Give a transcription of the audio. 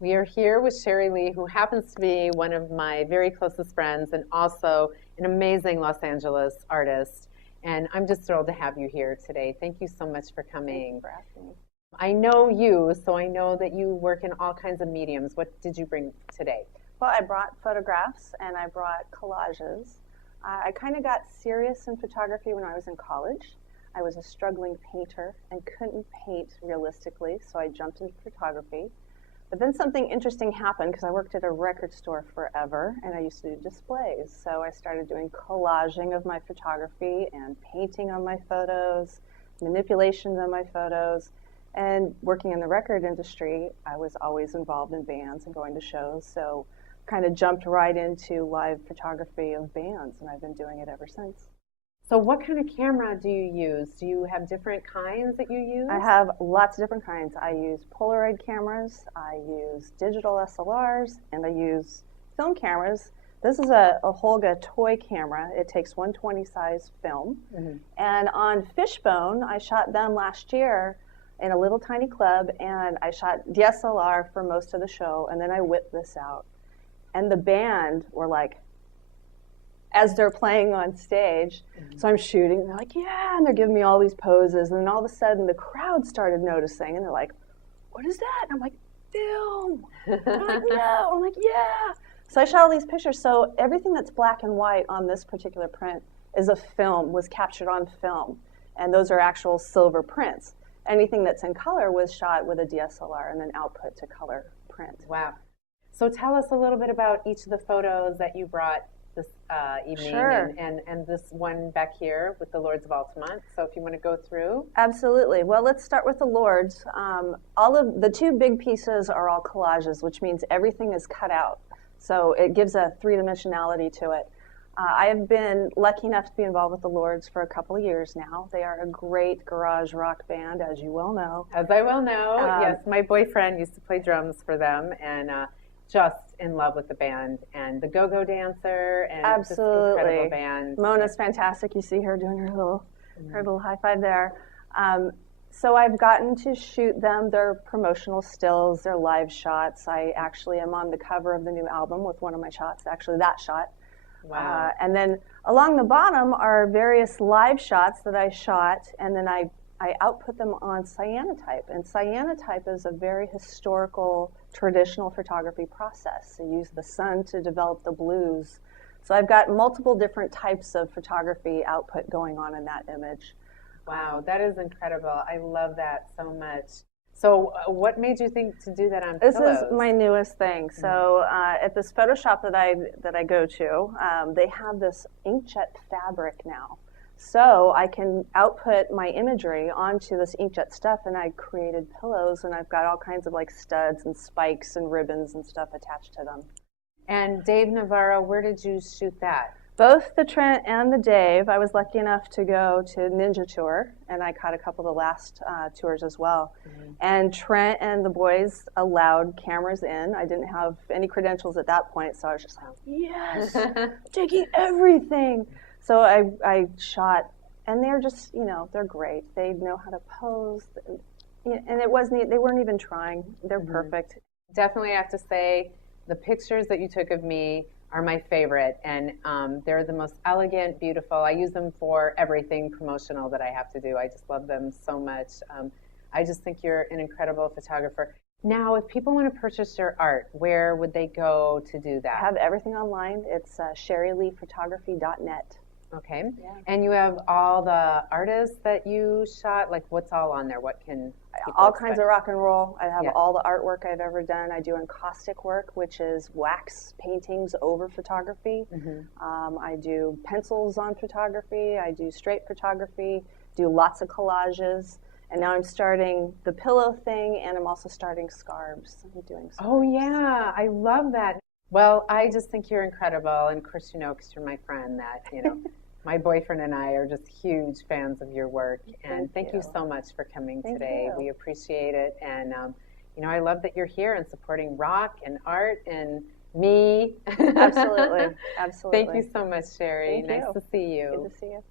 We are here with Sherry Lee, who happens to be one of my very closest friends and also an amazing Los Angeles artist. And I'm just thrilled to have you here today. Thank you so much for coming. Thanks for asking me. I know you, so I know that you work in all kinds of mediums. What did you bring today? Well, I brought photographs and I brought collages. I kind of got serious in photography when I was in college. I was a struggling painter and couldn't paint realistically, so I jumped into photography. But then something interesting happened because I worked at a record store forever and I used to do displays. So I started doing collaging of my photography and painting on my photos, manipulations on my photos. And working in the record industry, I was always involved in bands and going to shows. So kind of jumped right into live photography of bands, and I've been doing it ever since. So what kind of camera do you use? Do you have different kinds that you use? I have lots of different kinds. I use Polaroid cameras, I use digital SLRs, and I use film cameras. This is a Holga toy camera. It takes 120 size film. Mm-hmm. And on Fishbone, I shot them last year in a little tiny club, and I shot DSLR for most of the show, and then I whipped this out. And the band were like, as they're playing on stage, so I'm shooting, and they're like, yeah, and they're giving me all these poses, and then all of a sudden the crowd started noticing, and they're like, what is that? And I'm like, film. And they're like, no. I'm like, yeah. So I shot all these pictures. So everything that's black and white on this particular print is a film, was captured on film, and those are actual silver prints. Anything that's in color was shot with a DSLR and then output to color print. Wow. So tell us a little bit about each of the photos that you brought this evening. Sure. And this one back here with the Lords of Altamont. So if you want to go through. Absolutely. Well, let's start with the Lords. All of the two big pieces are all collages, which means everything is cut out. So it gives a three-dimensionality to it. I have been lucky enough to be involved with the Lords for a couple of years now. They are a great garage rock band, as you well know. As I well know, yes. My boyfriend used to play drums for them, and just in love with the band and the go-go dancer, and absolutely just incredible band. Mona's fantastic. You see her doing her little high five there. So I've gotten to shoot them, their promotional stills, their live shots. I actually am on the cover of the new album with one of my shots, actually that shot. Wow. And then along the bottom are various live shots that I shot, and then I output them on cyanotype. And cyanotype is a very historical, traditional photography process. They use the sun to develop the blues. So I've got multiple different types of photography output going on in that image. Wow, that is incredible. I love that so much. So what made you think to do that on This pillows? is my newest thing. So at this photo shop that I go to, they have this inkjet fabric now. So I can output my imagery onto this inkjet stuff, and I created pillows, and I've got all kinds of like studs and spikes and ribbons and stuff attached to them. And Dave Navarro, where did you shoot that? Both the Trent and the Dave. I was lucky enough to go to Ninja Tour, and I caught a couple of the last tours as well. Mm-hmm. And Trent and the boys allowed cameras in. I didn't have any credentials at that point, so I was just like, yes, taking everything. So I shot, and they're just, they're great. They know how to pose, and they weren't even trying. They're perfect. Definitely have to say, the pictures that you took of me are my favorite, and they're the most elegant, beautiful. I use them for everything promotional that I have to do. I just love them so much. I just think you're an incredible photographer. Now, if people want to purchase your art, where would they go to do that? I have everything online. It's sherryleephotography.net. Okay. Yeah. And you have all the artists that you shot? Like, what's all on there? What can all kinds of rock and roll. I have all the artwork I've ever done. I do encaustic work, which is wax paintings over photography. Mm-hmm. I do pencils on photography. I do straight photography, do lots of collages. And now I'm starting the pillow thing, and I'm also starting scarves. I'm doing scarves. Oh, yeah. I love that. Well, I just think you're incredible. And of course, because you're my friend, that, my boyfriend and I are just huge fans of your work. And thank you so much for coming today. We appreciate it. And, I love that you're here and supporting rock and art and me. Absolutely. Absolutely. Thank you so much, Sherry. Thank you. Nice to see you. Good to see you.